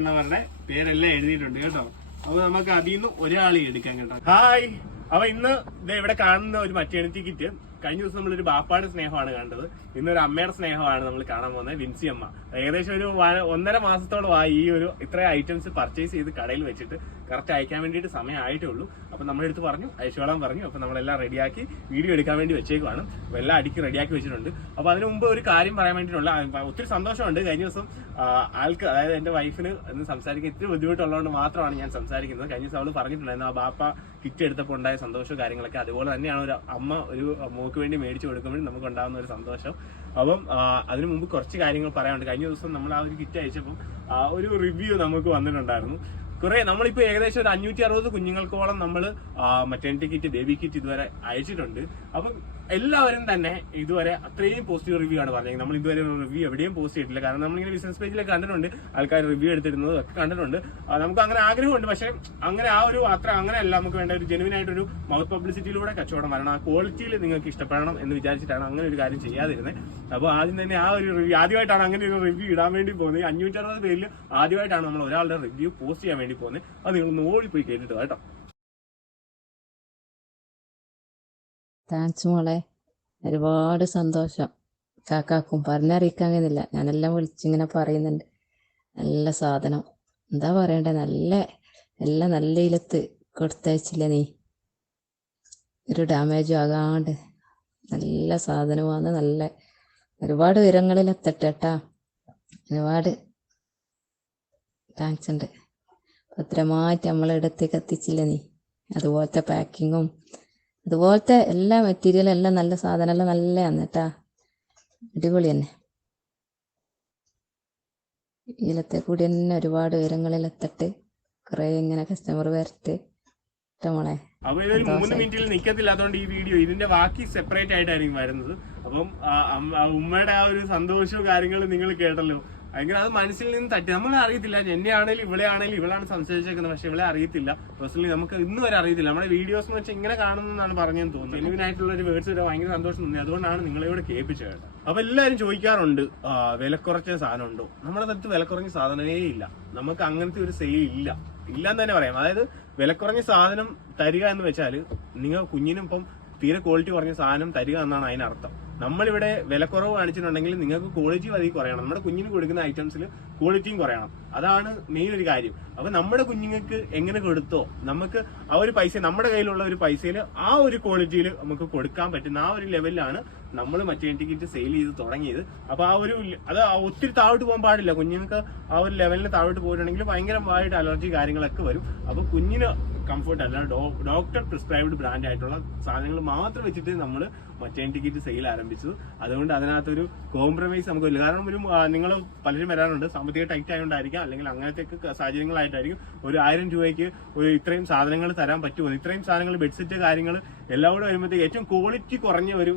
എന്നവരുടെ പേരെല്ലാം എഴുതിയിട്ടുണ്ട് കേട്ടോ. അപ്പൊ നമുക്ക് അതിൽ നിന്ന് ഒരാളെ എടുക്കാം കേട്ടോ. ഹായ്. അപ്പൊ ഇന്ന് ഇവിടെ കാണുന്ന ഒരു മറ്റേണിറ്റി കിറ്റ് കഴിഞ്ഞ ദിവസം നമ്മളൊരു ബാപ്പാട് സ്നേഹമാണ് കണ്ടത്. ഇന്നൊരു അമ്മയുടെ സ്നേഹമാണ് നമ്മൾ കാണാൻ പോകുന്നത്. വിൻസി അമ്മ. ഏകദേശം ഒരു ഒന്നര മാസത്തോളമായി ഈ ഒരു ഇത്രയും ഐറ്റംസ് പർച്ചേസ് ചെയ്ത് കടയിൽ വെച്ചിട്ട് കറക്റ്റ് അയക്കാൻ വേണ്ടിയിട്ട് സമയം സമയമായിട്ടേ ഉള്ളൂ അപ്പൊ നമ്മളെടുത്ത് പറഞ്ഞു അയച്ചോളാൻ പറഞ്ഞു. അപ്പൊ നമ്മളെല്ലാം റെഡിയാക്കി വീഡിയോ എടുക്കാൻ വേണ്ടി വെച്ചേക്കുവാണ്. അപ്പൊ എല്ലാം അടിക്ക് റെഡിയാക്കി വെച്ചിട്ടുണ്ട്. അപ്പൊ അതിന് മുമ്പ് ഒരു കാര്യം പറയാൻ വേണ്ടിയിട്ടുള്ള ഒത്തിരി സന്തോഷമുണ്ട്. കഴിഞ്ഞ ദിവസം ആൾക്ക് അതായത് എന്റെ വൈഫിന് ഒന്ന് സംസാരിക്കാൻ ഇത്തിരി ബുദ്ധിമുട്ടുള്ളതുകൊണ്ട് മാത്രമാണ് ഞാൻ സംസാരിക്കുന്നത്. കഴിഞ്ഞ ദിവസം അവൾ പറഞ്ഞിട്ടുണ്ടായിരുന്നു ആ ബാപ്പ കിറ്റ് എടുത്തപ്പോൾ ഉണ്ടായ സന്തോഷവും കാര്യങ്ങളൊക്കെ അതുപോലെ തന്നെയാണ് ഒരു അമ്മ ഒരു മോക്ക് വേണ്ടി മേടിച്ചു കൊടുക്കുമ്പോൾ നമുക്ക് ഉണ്ടാകുന്ന ഒരു സന്തോഷം. അപ്പം അതിനു മുമ്പ് കുറച്ച് കാര്യങ്ങൾ പറയാനുണ്ട്. കഴിഞ്ഞ ദിവസം നമ്മൾ ആ ഒരു കിറ്റ് അയച്ചപ്പോൾ ഒരു റിവ്യൂ നമുക്ക് വന്നിട്ടുണ്ടായിരുന്നു. കുറെ നമ്മളിപ്പോൾ ഏകദേശം ഒരു അഞ്ഞൂറ്റി അറുപത് കുഞ്ഞുങ്ങൾക്കോളം നമ്മൾ മറ്റേണിറ്റി കിറ്റ് ബേബി കിറ്റ് ഇതുവരെ അയച്ചിട്ടുണ്ട്. അപ്പം എല്ലാവരും തന്നെ ഇതുവരെ അത്രയും പോസിറ്റീവ് റിവ്യൂ ആണ് പറഞ്ഞത് നമ്മൾ ഇതുവരെ റിവ്യൂ എവിടെയും പോസ്റ്റ് ചെയ്തിട്ടില്ല. കാരണം നമ്മളിങ്ങനെ ബിസിനസ് പേജിലൊക്കെ കണ്ടിട്ടുണ്ട്. ആൾക്കാർ റിവ്യൂ എടുത്തിരുന്നത് ഒക്കെ കണ്ടിട്ടുണ്ട്. നമുക്ക് അങ്ങനെ ആഗ്രഹമുണ്ട്. പക്ഷെ അങ്ങനെ ആ ഒരു അത്ര അങ്ങനെയല്ല. നമുക്ക് വേണ്ട ഒരു ജെനുവിൻ ആയിട്ടൊരു മൗത്ത് പബ്ലിസിറ്റിയിലൂടെ കച്ചവടം വരണം. ആ ക്വാളിറ്റിയിൽ നിങ്ങൾക്ക് ഇഷ്ടപ്പെടണം എന്ന് വിചാരിച്ചിട്ടാണ് അങ്ങനെ ഒരു കാര്യം ചെയ്യാതിരുന്നത് അപ്പോൾ ആദ്യം തന്നെ ആ ഒരു റിവ്യൂ ആദ്യമായിട്ടാണ് അങ്ങനെ ഒരു റിവ്യൂ ഇടാൻ വേണ്ടി പോകുന്നത്. അഞ്ഞൂറ്ററുപത് പേരിൽ ആദ്യമായിട്ടാണ് നമ്മൾ ഒരാളുടെ റിവ്യൂ പോസ്റ്റ് ചെയ്യാൻ വേണ്ടി പോകുന്നത്. അത് നിങ്ങൾ ഓടിപ്പോയി കേട്ടിട്ട് കേട്ടോ. താങ്ക്സ് മോളെ. ഒരുപാട് സന്തോഷം. കാക്കാക്കും പറഞ്ഞറിയിക്കാൻ കഴിയുന്നില്ല. ഞാനെല്ലാം വിളിച്ചിങ്ങനെ പറയുന്നുണ്ട്. നല്ല സാധനം. എന്താ പറയണ്ടേ? നല്ല എല്ലാം നല്ല ഇലത്ത് കൊടുത്തയച്ചില്ല നീ? ഒരു ഡാമേജും ആകാണ്ട് നല്ല സാധനമാണ് നല്ല ഒരുപാട് ഉയരങ്ങളിൽ എത്തട്ടെ കേട്ടാ ഒരുപാട് താങ്ക്സ് ഉണ്ട്. ഭദ്രമായിട്ട് നമ്മളെ ഇടത്തേക്ക് എത്തിച്ചില്ല നീ? അതുപോലത്തെ പാക്കിങ്ങും അതുപോലത്തെ എല്ലാ മെറ്റീരിയലും എല്ലാം നല്ല സാധനം എല്ലാം നല്ലതാണ് കേട്ടാ അടിപൊളി തന്നെ. ഇതിലത്തെ കൂടി തന്നെ ഒരുപാട് ഉയരങ്ങളിൽ എത്തട്ട് കുറെ ഇങ്ങനെ കസ്റ്റമർ വരട്ട്. ഇഷ്ടമോളെ മോളെ. അപ്പൊ ഇതൊരു മൂന്ന്. മിനിറ്റിൽ നിക്കത്തില്ലാത്തതുകൊണ്ട് ഈ വീഡിയോ ഇതിന്റെ ബാക്കി സെപ്പറേറ്റ് ആയിട്ടായിരിക്കും വരുന്നത്. അപ്പം ഉമ്മയുടെ ആ ഒരു സന്തോഷവും കാര്യങ്ങളും നിങ്ങൾ കേട്ടല്ലോ. ഭയങ്കര അത് മനസ്സിൽ നിന്ന് തട്ടി. നമ്മൾ അറിയത്തില്ല. എന്നെ ആണെങ്കിലും ഇവിടെ ആണെങ്കിലും ഇവളാണ് സംസാരിച്ചേക്കുന്നത്. പക്ഷെ ഇവളെ അറിയത്തില്ല. പേഴ്സണലി നമുക്ക് ഇന്ന് വരെ അറിയത്തില്ല. നമ്മുടെ വീഡിയോസ് എന്ന് വെച്ചാൽ ഇങ്ങനെ കാണുന്നതാണ് പറഞ്ഞെന്ന് തോന്നുന്നത്. ജെനുവിൻ ആയിട്ടുള്ള ഒരു വേർഡ്സ് വരെ ഭയങ്കര സന്തോഷം തോന്നി. അതുകൊണ്ടാണ് നിങ്ങളെ ഇവിടെ കേൾപ്പിച്ചത് കേട്ടോ. അപ്പൊ എല്ലാവരും ചോദിക്കാറുണ്ട് കുറച്ച സാധനം ഉണ്ടോ? നമ്മുടെ തരത്ത് വില കുറഞ്ഞ സാധനമേ ഇല്ല. നമുക്ക് അങ്ങനത്തെ ഒരു സെയിൽ ഇല്ല. ഇല്ല എന്ന് തന്നെ പറയാം. അതായത് വില കുറഞ്ഞ സാധനം തരിക എന്ന് വെച്ചാൽ നിങ്ങൾ കുഞ്ഞിനും ഇപ്പം തീരെ ക്വാളിറ്റി കുറഞ്ഞ സാധനം തരിക എന്നാണ് അതിനർത്ഥം. നമ്മളിവിടെ വിലക്കുറവ് കാണിച്ചിട്ടുണ്ടെങ്കിൽ നിങ്ങൾക്ക് ക്വാളിറ്റി അധികം കുറയണം. നമ്മുടെ കുഞ്ഞിന് കൊടുക്കുന്ന ഐറ്റംസിൽ ക്വാളിറ്റിയും കുറയണം. അതാണ് മെയിൻ ഒരു കാര്യം. അപ്പൊ നമ്മുടെ കുഞ്ഞുങ്ങൾക്ക് എങ്ങനെ കൊടുത്തോ നമുക്ക് ആ ഒരു പൈസ നമ്മുടെ കയ്യിലുള്ള ഒരു പൈസയിൽ ആ ഒരു ക്വാളിറ്റിയിൽ നമുക്ക് കൊടുക്കാൻ പറ്റുന്ന ആ ഒരു ലെവലിലാണ് നമ്മൾ മറ്റേ ടിക്കറ്റ് സെയിൽ ചെയ്ത് തുടങ്ങിയത്. അപ്പൊ ആ ഒരു അത് ഒത്തിരി താഴോട്ട് പോകാൻ പാടില്ല. കുഞ്ഞുങ്ങൾക്ക് ആ ഒരു ലെവലിൽ താഴോട്ട് പോയിട്ടുണ്ടെങ്കിൽ ഭയങ്കരമായിട്ട് അലർജി കാര്യങ്ങളൊക്കെ വരും. അപ്പൊ കുഞ്ഞിന് കംഫർട്ട് അല്ല. ഡോക്ടർ പ്രിസ്ക്രൈബ്ഡ് ബ്രാൻഡ് ആയിട്ടുള്ള സാധനങ്ങൾ മാത്രം വെച്ചിട്ട് നമ്മൾ മറ്റേ ടിക്കറ്റ് സെയിൽ ആരംഭിച്ചു. അതുകൊണ്ട് അതിനകത്തൊരു കോംപ്രമൈസ് നമുക്കില്ല കാരണം ഒരു നിങ്ങൾ പലരും വരാറുണ്ട്. സാമ്പത്തിക ടൈറ്റ് ആയതുകൊണ്ടായിരിക്കാം അല്ലെങ്കിൽ അങ്ങനത്തെ സാഹചര്യങ്ങളായിട്ടായിരിക്കും ഒരു ആയിരം രൂപയ്ക്ക് ഒരു ഇത്രയും സാധനങ്ങൾ തരാൻ പറ്റുമോ? ഇത്രയും സാധനങ്ങൾ ബെഡ്സെറ്റ് കാര്യങ്ങൾ എല്ലാം കൂടെ ഏറ്റവും ക്വാളിറ്റി കുറഞ്ഞ ഒരു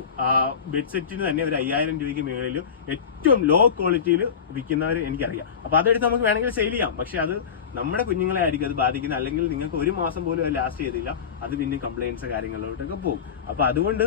ബെഡ്സെറ്റിന് തന്നെ ഒരു അയ്യായിരം രൂപയ്ക്ക് മുകളിൽ ഏറ്റവും ലോ ക്വാളിറ്റിയിൽ വിൽക്കുന്നവർ എനിക്കറിയാം. അപ്പോൾ അതെടുത്ത് നമുക്ക് വേണമെങ്കിൽ സെയിൽ ചെയ്യാം. പക്ഷേ അത് നമ്മുടെ കുഞ്ഞുങ്ങളെ ആയിരിക്കും അത് ബാധിക്കുന്നത്. അല്ലെങ്കിൽ നിങ്ങൾക്ക് ഒരു മാസം പോലും ലാസ്റ്റ് ചെയ്തില്ല. അത് പിന്നെ കംപ്ലൈൻസ് കാര്യങ്ങളിലോട്ടൊക്കെ പോകും. അപ്പൊ അതുകൊണ്ട്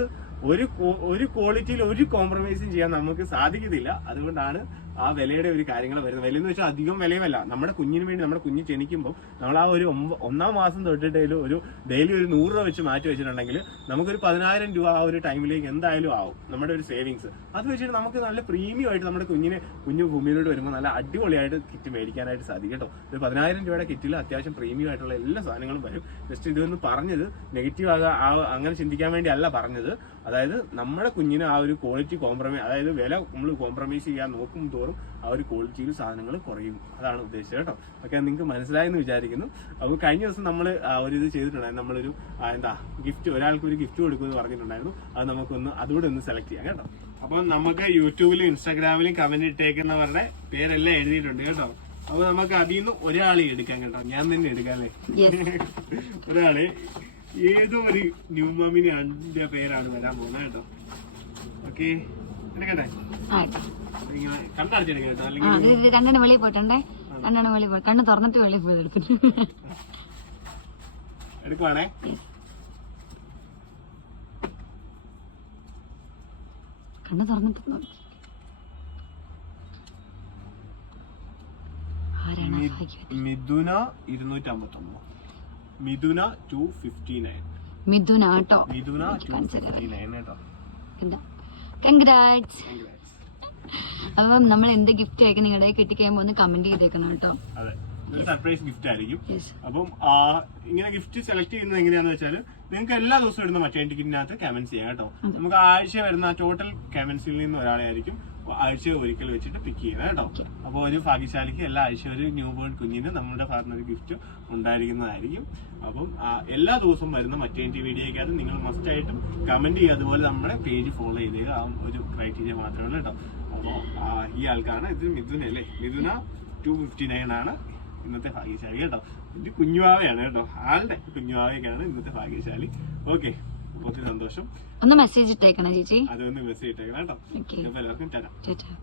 ഒരു ഒരു ക്വാളിറ്റിയിൽ ഒരു കോംപ്രമൈസും ചെയ്യാൻ നമുക്ക് സാധിക്കത്തില്ല അതുകൊണ്ടാണ് ആ വിലയുടെ ഒരു കാര്യങ്ങൾ വരുന്നത്. വില എന്ന് വെച്ചാൽ അധികം വിലയുമല്ല. നമ്മുടെ കുഞ്ഞിന് വേണ്ടി നമ്മുടെ കുഞ്ഞ് ജനിക്കുമ്പോൾ നമ്മൾ ആ ഒരു ഒന്നാം മാസം തൊട്ടിട്ടേലും ഒരു ഡെയിലി ഒരു നൂറ് രൂപ വെച്ച് മാറ്റി വെച്ചിട്ടുണ്ടെങ്കിൽ നമുക്കൊരു പതിനായിരം രൂപ ആ ഒരു ടൈമിലേക്ക് എന്തായാലും ആവും നമ്മുടെ ഒരു സേവിങ്സ് അത് വെച്ചിട്ട് നമുക്ക് നല്ല പ്രീമിയം ആയിട്ട് നമ്മുടെ കുഞ്ഞിനെ കുഞ്ഞു ഭൂമിയിലോട്ട് വരുമ്പോൾ നല്ല അടിപൊളിയായിട്ട് കിറ്റ് മേടിക്കാനായിട്ട് സാധിക്കും കേട്ടോ. ഒരു പതിനായിരം രൂപയുടെ കിറ്റിൽ അത്യാവശ്യം പ്രീമിയം ആയിട്ടുള്ള എല്ലാ സാധനങ്ങളും വരും. ജസ്റ്റ് ഇതൊന്ന് പറഞ്ഞത് നെഗറ്റീവ് ആ അങ്ങനെ ചിന്തിക്കാൻ വേണ്ടി അല്ല പറഞ്ഞത്. അതായത് നമ്മുടെ കുഞ്ഞിന് ആ ഒരു ക്വാളിറ്റി കോംപ്രമൈസ് അതായത് വില നമ്മൾ കോംപ്രമൈസ് ചെയ്യാൻ നോക്കും തോറും ആ ഒരു ക്വാളിറ്റിയിൽ സാധനങ്ങൾ കുറയും. അതാണ് ഉദ്ദേശിച്ചത് കേട്ടോ. ഓക്കെ നിങ്ങൾക്ക് മനസ്സിലായെന്ന് വിചാരിക്കുന്നു. അപ്പോൾ കഴിഞ്ഞ ദിവസം നമ്മൾ ഒരു ഇത് ചെയ്തിട്ടുണ്ടായിരുന്നു. നമ്മളൊരു എന്താ ഗിഫ്റ്റ് ഒരാൾക്ക് ഒരു ഗിഫ്റ്റ് കൊടുക്കുമെന്ന് പറഞ്ഞിട്ടുണ്ടായിരുന്നു. അത് നമുക്കൊന്ന് അതുകൂടെ ഒന്ന് സെലക്ട് ചെയ്യാം കേട്ടോ. അപ്പോൾ നമുക്ക് യൂട്യൂബിലും ഇൻസ്റ്റാഗ്രാമിലും കമന്റ് ഇട്ടേക്കുന്നവരുടെ പേരെല്ലാം എഴുതിയിട്ടുണ്ട് കേട്ടോ. അപ്പൊ നമുക്ക് അതിൽ നിന്ന് ഒരാളെ എടുക്കാം കേട്ടോ. ഞാൻ തന്നെ എടുക്കാം അല്ലേ? ഒരാളെ ഏതോ ഒരു ന്യൂമാമിനി അതിന്റെ പേരാണ് വരാൻ പോകുന്നത് കേട്ടോ. ഓക്കെ. രണ്ടെണ്ണം വെളിയിൽ പോയിട്ടുണ്ടേ? രണ്ടെണ്ണം വെളിയിൽ പോയി. കണ്ണ് തുറന്നിട്ട് വെളിയിൽ പോയി എടുത്തിട്ട്. എടുക്കുവാണേ? കണ്ണ് തുറന്നിട്ട് മിഥുന ഇരുന്നൂറ്റി Mithuna two fifty nine Mithuna കേട്ടോ മിഥുന ടു ഫിഫ്റ്റി നയൻ കേട്ടോ. കൺഗ്രാറ്റ്സ്. അപ്പം നമ്മൾ എന്ത് ഗിഫ്റ്റ് ആയിരിക്കും നിങ്ങളുടെ കിട്ടിക്കഴിയുമ്പോൾ ഒന്ന് കമന്റ് ചെയ്തേക്കണം കേട്ടോ. ഒരു സർപ്രൈസ് ഗിഫ്റ്റ് ആയിരിക്കും. അപ്പം ഇങ്ങനെ ഗിഫ്റ്റ് സെലക്ട് ചെയ്യുന്നത് എങ്ങനെയാന്ന് വെച്ചാൽ നിങ്ങൾക്ക് എല്ലാ ദിവസവും ഇടുന്ന മറ്റേ ടിക്കറ്റിനകത്ത് കമന്റ്സ് ചെയ്യാം കേട്ടോ. നമുക്ക് ആഴ്ച വരുന്ന ടോട്ടൽ കമന്റ്സിൽ നിന്ന് ഒരാളെ ആയിരിക്കും. ആഴ്ച ഒരിക്കൽ വെച്ചിട്ട് പിക്ക് ചെയ്യുക കേട്ടോ. അപ്പോൾ ഒരു ഭാഗ്യശാലിക്ക് എല്ലാ ആഴ്ച ഒരു ന്യൂ ബോൺ കുഞ്ഞിന് നമ്മുടെ ഭാഗത്ത് ഒരു ഗിഫ്റ്റ് ഉണ്ടായിരിക്കുന്നതായിരിക്കും. അപ്പം എല്ലാ ദിവസവും വരുന്ന മറ്റേ ടി വീഡിയോയ്ക്കകത്ത് നിങ്ങൾ മസ്റ്റ് ആയിട്ടും കമന്റ് ചെയ്യുക. അതുപോലെ നമ്മുടെ പേജ് ഫോളോ ചെയ്തേക്കുക. ആ ഒരു ക്രൈറ്റീരിയ മാത്രമാണ് കേട്ടോ. അപ്പോൾ ഈ ആൾക്കാണ് ഇത് മിഥുന അല്ലേ? മിഥുന ടു ഫിഫ്റ്റി നയൻ ആണ് ഇന്നത്തെ ഭാഗ്യശാലി കേട്ടോ. ഇത് കുഞ്ഞുവാവയാണ് കേട്ടോ. ആളുടെ കുഞ്ഞുവാവയൊക്കെയാണ് ഇന്നത്തെ ഭാഗ്യശാലി. ഓക്കെ ഒത്തിരി സന്തോഷം. ഒന്ന് മെസ്സേജ് ഇട്ടേക്കണം ചേച്ചി. അതൊന്ന് മെസ്സേജ് ഇട്ടേക്കണം കേട്ടോ. എല്ലാവർക്കും